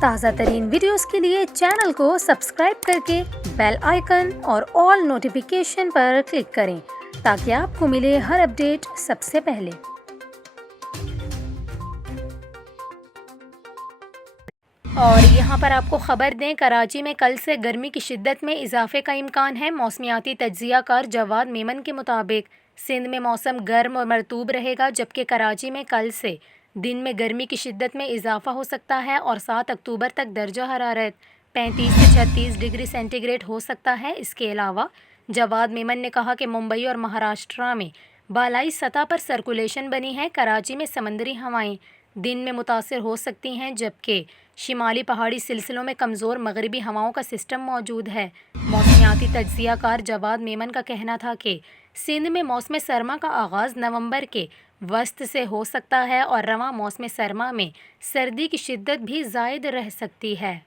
تازہ ترین ویڈیوز کے لیے چینل کو سبسکرائب کر کے بیل آئیکن اور آل نوٹیفیکیشن پر کلک کریں تاکہ آپ کو ملے ہر اپڈیٹ سب سے پہلے۔ اور یہاں پر آپ کو خبر دیں، کراچی میں کل سے گرمی کی شدت میں اضافے کا امکان ہے۔ موسمیاتی تجزیہ کار جواد میمن کے مطابق سندھ میں موسم گرم اور مرطوب رہے گا، جبکہ کراچی میں کل سے دن میں گرمی کی شدت میں اضافہ ہو سکتا ہے اور 7 اکتوبر تک درجہ حرارت 35 سے 36 ڈگری سینٹی گریڈ ہو سکتا ہے۔ اس کے علاوہ جواد میمن نے کہا کہ ممبئی اور مہاراشٹرا میں بالائی سطح پر سرکولیشن بنی ہے۔ کراچی میں سمندری ہوائیں دن میں متاثر ہو سکتی ہیں، جبکہ شمالی پہاڑی سلسلوں میں کمزور مغربی ہواؤں کا سسٹم موجود ہے۔ موسمیاتی تجزیہ کار جواد میمن کا کہنا تھا کہ سندھ میں موسم سرما کا آغاز نومبر کے وسط سے ہو سکتا ہے اور رواں موسم سرما میں سردی کی شدت بھی زائد رہ سکتی ہے۔